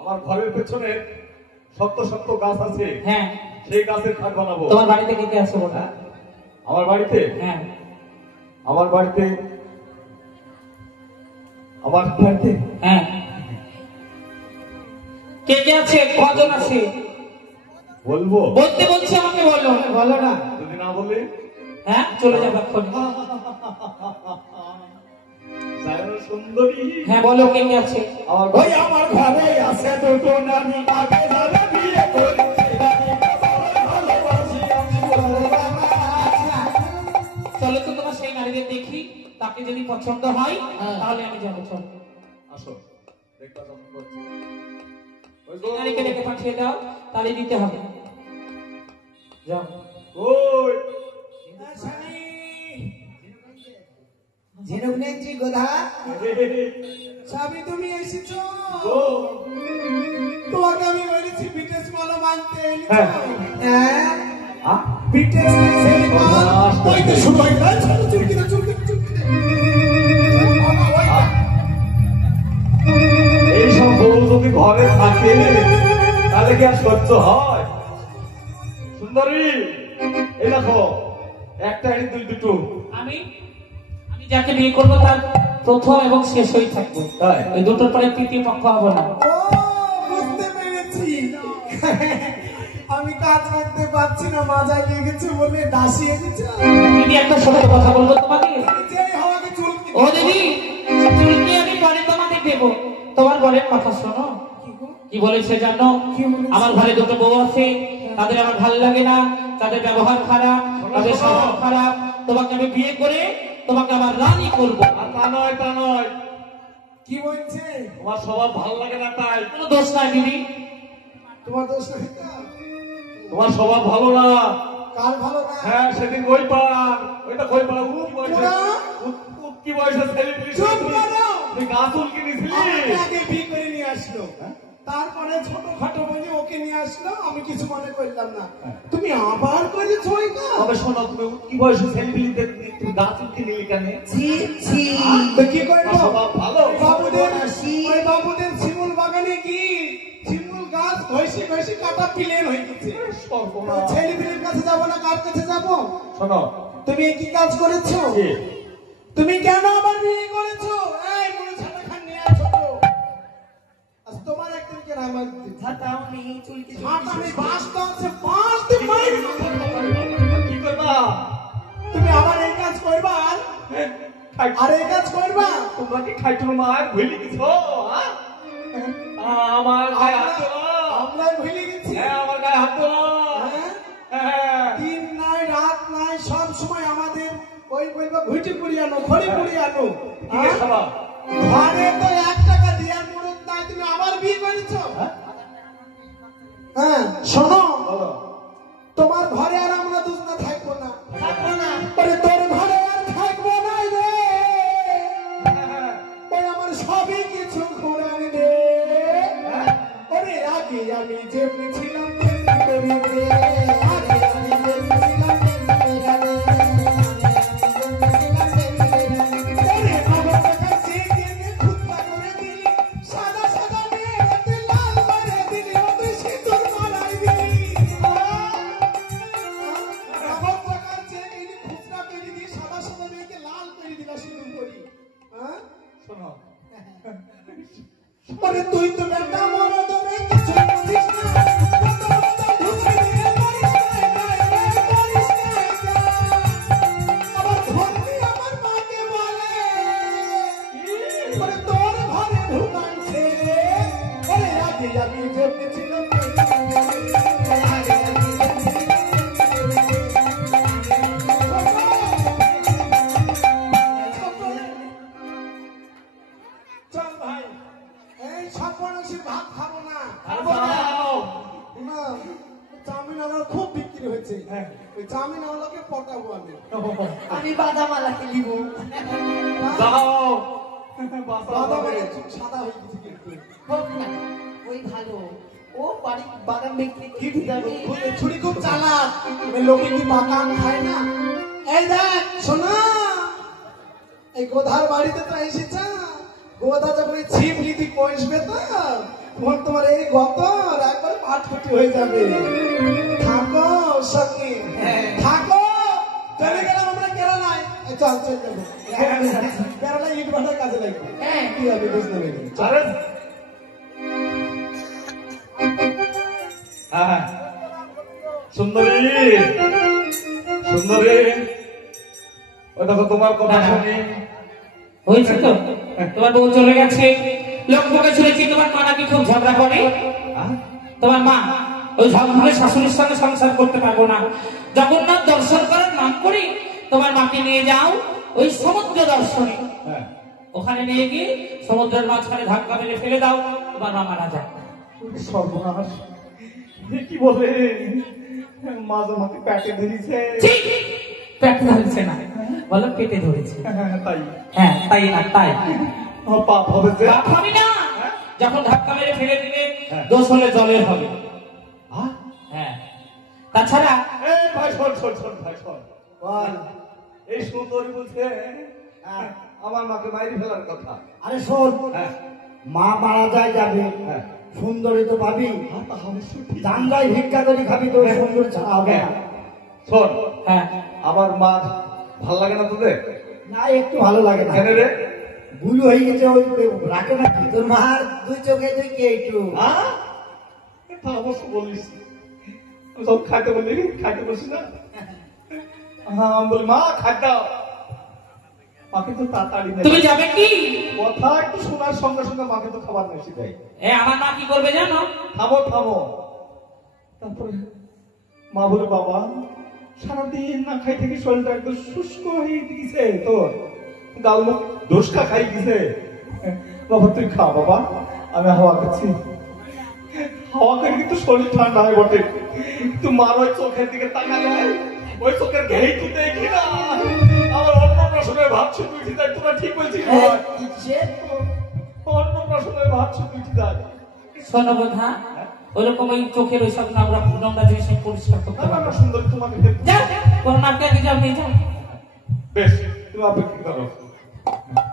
আমার ঘরের পেছনে শক্ত শক্ত গাছ আছে। হ্যাঁ, সেই গাছের খাট বানাবো। তোমার বাড়িতে কে কে আছে বলো? আমার বাড়িতে? হ্যাঁ, আমার বাড়িতে হ্যাঁ, কে কে আছে? কজন আছে বলবো? বলতে বলছি, আমাকে বলো। বলো না, যদি না বললে হ্যাঁ চলে যাবে এখন। সুন্দরী, হ্যাঁ বলো কে কে আছে? আমার ঘরে আছে দুটো নারী, আগে যাবে বিয়ে করতে। চলো তো তোমার সেই নারীদের দেখি, তাকে যদি পছন্দ হয় তাহলে আমি যাবো। চলো আসো, দেখবা কেমন করছে। নারীকে ডেকে পাঠিয়ে দাও, তাহলে দিতে হবে। যাও। ওই ঝিনুক নেছি গোধা, স্বামী তুমি এসেছো? তোমাকে আমি বলেছি বিটেশ মালা মানতে। হ্যাঁ, বিটেশ ওই তো শুরু হয়ে গেল। চুলকিতে এইসব বউ যদি ঘরে থাকে তাহলে কি আর সহ্য হয়? সুন্দরী, এই দেখো, একটা দুটো। আমি যাকে বিয়ে করবো তার প্রথম এবং শেষ হয়ে থাকবো। ওই দুটোর পরে তৃতীয় পক্ষ হবো না। বুঝতে পেরেছি। আমি কাজ করতে পারছি না, মাজায় লেগেছে বলে দাসিয়ে দিচ্ছে। দিদি একটা সত্য কথা বলবো তোমাকে। ও দিদি, চুলকি আমি পরে তোমাকে দেবো। তোমার বরের কথা শোনো, কি বলেছে জানো? আমার ঘরে দুটো বউ আছে, তাদের আমার ভালো লাগে না, তাদের ব্যবহার খারাপ, তাদের স্বভাব খারাপ। তোমাকে আমি বিয়ে করে তোমাকে আমার রানী করবো। তা নয়, তা নয়। কি বলছে? তোমার স্বভাব ভালো লাগে না তাই? কোনো দোষ নাই দিদি। তোমার দোষ নাই? তোমার স্বভাব ভালো না। কার ভালো না? হ্যাঁ, সেদিন কই পাড়ান, ওইটা কই পাড়া কি বয়সে ছেলে গাছ উল্কি নিয়েছিলি। আগে বিয়ে করে নিয়ে আসলো, তারপরে ছোটখাটো বলে ওকে নিয়ে আসলো, আমি কিছু মনে করলাম না। তুমি আবার করেছো? তবে শোনো, তুমি কি বয়সে ছেলে তুমি গাছ উল্কি নিলি কেন? কি করবো? ভালো বাবুদের শিমুল বাগানে কি শিমুল গাছ ঘষে ঘষে কাটা প্লেন হয়ে গেছে। ছেলে পিলের কাছে যাবো না, কার কাছে যাবো? শোনো, তুমি কি কাজ করেছো? তুমি কেন আবার বিয়ে করেছো? এই মুড়ি ছাটা খান নিয়ে আসো তো। আচ্ছা, তোমার একদিন কেন আমার ছাটাও নেই, চুলকি ছাটা নেই, বাঁশ তো আছে, বাঁশ দিয়ে মারি। কি করবা? তুমি আবার এই কাজ করবা? আর এই কাজ করবা? তোমরা কি খাইটুর মার ভুলে গেছো? আমার গায়ে হাত তোলো। আমরা ভুলে গেছি। হ্যাঁ, আমার গায়ে হাত তোলো। দিন নাই রাত নাই, সব সময় আমাদের ওই বলবো ঘুটি পুড়িয়ে আনো, খড়ি পুড়িয়ে আনো। ঘরে তো 1 টাকা দেওয়ার মুরত নাই, তুমি আবার বিয়ে করেছো? হ্যাঁ, শোনো, তোমার ঘরে আর আমরা দুজনে থাকবো না। তোর ঘরে আর থাকবো না রে। ওই আমার সবই কিছু ঘোরানি রে। ওরে আগে আমি যেমনি ছিলাম তেমনি করি রে। আগে আমি যেমনি ছিলাম তেমনি গেলে। ওরে আমার টাকা চেয়ে খুঁজা করে দিলি, সাদা সাদা মেয়েকে লাল করে দিলি, তুই সিঁদুর মালাই দিলি। আমার টাকা চেয়ে দিলি, খুচরা করে দিলি, সাদা সাদা মেয়েকে লাল করে দিলা সিঁদুর করি। শোনো, ওরে তুই তো বেটা মরদ রে, কিছু বুঝিস না। আবার ধরলি আমার মাকে বলে, ওরে তোর ঘরে ঢুকান ছেলে। ওরে আগে আমি যেমনি ছিলাম চল ভাই, এই সব মানুষই ভাত খাবো না। চাউমিন আমার খুব বিক্রি হয়েছে, ওই চাউমিন আমাকে পটাবো আমি। আমি বাদামালাকে নিব। বাদাম সাদা হয়ে গেছে কিন্তু। হোক না, ওই ভালো। ও বাড়ি বাদাম বিক্রি করে যাবে। ছুরি খুব চালাক, লোকে কি বাদাম খায় না। এই দেখ শোনা, এই গোধার বাড়িতে তো এসেছে। গোধা যখন ছিপ নিতে কষবে তো তোমার এই গত আর একবার পাট কুটি হয়ে যাবে। থাকো সঙ্গে, থাকো। চলে গেলাম আমরা কেরালায়। চল চল যাবো কেরালায় ইট ভাটার কাজে লাগবে। কি হবে বুঝতে পেরেছি। আরে হ্যাঁ সুন্দরী সুন্দরী ওই দেখো তোমার কথা শুনি হয়েছে তো তোমার বউ চলে গেছে। লক্ষ্যকে শুনেছি তোমার মা নাকি খুব ঝগড়া করে। তোমার মা ওই ঝগড়া শাশুড়ির সঙ্গে সংসার করতে পারবো না। জগন্নাথ দর্শন করার নাম করে তোমার মাকে নিয়ে যাও ওই সমুদ্র দর্শনে। হ্যাঁ ওখানে নিয়ে গিয়ে সমুদ্রের মাঝখানে ধাক্কা মেরে ফেলে দাও, তোমার মা মারা যায়। সর্বনাশ কি বলে মাঝ আমাকে প্যাটে ধরেছে। ঠিক, পেটে ধরেছে না, বলো পেটে ধরেছে। তাই হ্যাঁ তাই না তাই আমার পাপ হবে যে পাপ হবে না। যখন ধাক্কা মেরে ফেলে দিলে হ্যাঁ। দোষ হলে জলের হবে। হ্যাঁ? হ্যাঁ তাছাড়া এই ভাই শোন শোন শোন ভাই শোন বল। এই সুন্দরী বলছে আমার মাকে মাইরে ফেলার কথা। আরে শোন, হ্যাঁ মা মারা যায় যাবে, হ্যাঁ সুন্দরী তো পাবি, তাহলে সত্যি। দান্দায় ভিক্ষা করে খাবি, তো সুন্দরী ছাড়া হবে না। শোন হ্যাঁ আমার মা ভাল লাগে না তোদের? না একটু ভালো লাগে না, কেন রে? ভুল হয়ে গেছে, ওই রাখে নাকি তোর মার দুই চোখে তুই কে একটু হ্যাঁ তা অবশ্য বলিস। আমি সব খাইতে বলি, খাইতে বলছি না। হ্যাঁ আমি বলি মা খাইতে দাও, মাকে তো তাড়াতাড়ি নেই। তুমি যাবে কি? কথা একটু শোনার সঙ্গে সঙ্গে মাকে তো খাবার বেশি দেয়। আমার মা কি করবে জানো? থামো থামো। তারপরে মা বলে বাবা সারাদিন না খাই থেকে শরীরটা একদম শুষ্ক হয়ে গেছে, তোর গাল মুখ দোষকা খাই গেছে। বাবা তুই খা বাবা, আমি হাওয়া খাচ্ছি। হাওয়া খাই কিন্তু শরীর ঠান্ডা হয় বটে, কিন্তু মার ওই চোখের দিকে তাকালে ওই চোখের ঘেই তুই দেখি না আমার অন্য প্রশ্নের ভাবছি তুই ঠিক আছে। তোরা ঠিক বলছিস অন্য প্রশ্নের ভাবছি তুই ঠিক আছে। শোনো বোধা, ওরকম ওই চোখের ওইসব নোংরা জিনিস পরিষ্কার করতে না না পারবে। সুন্দর তোমাকে যাও, তোমার মাকে আগে যাও, নিয়ে যাও। বেশ তুমি অপেক্ষা করো।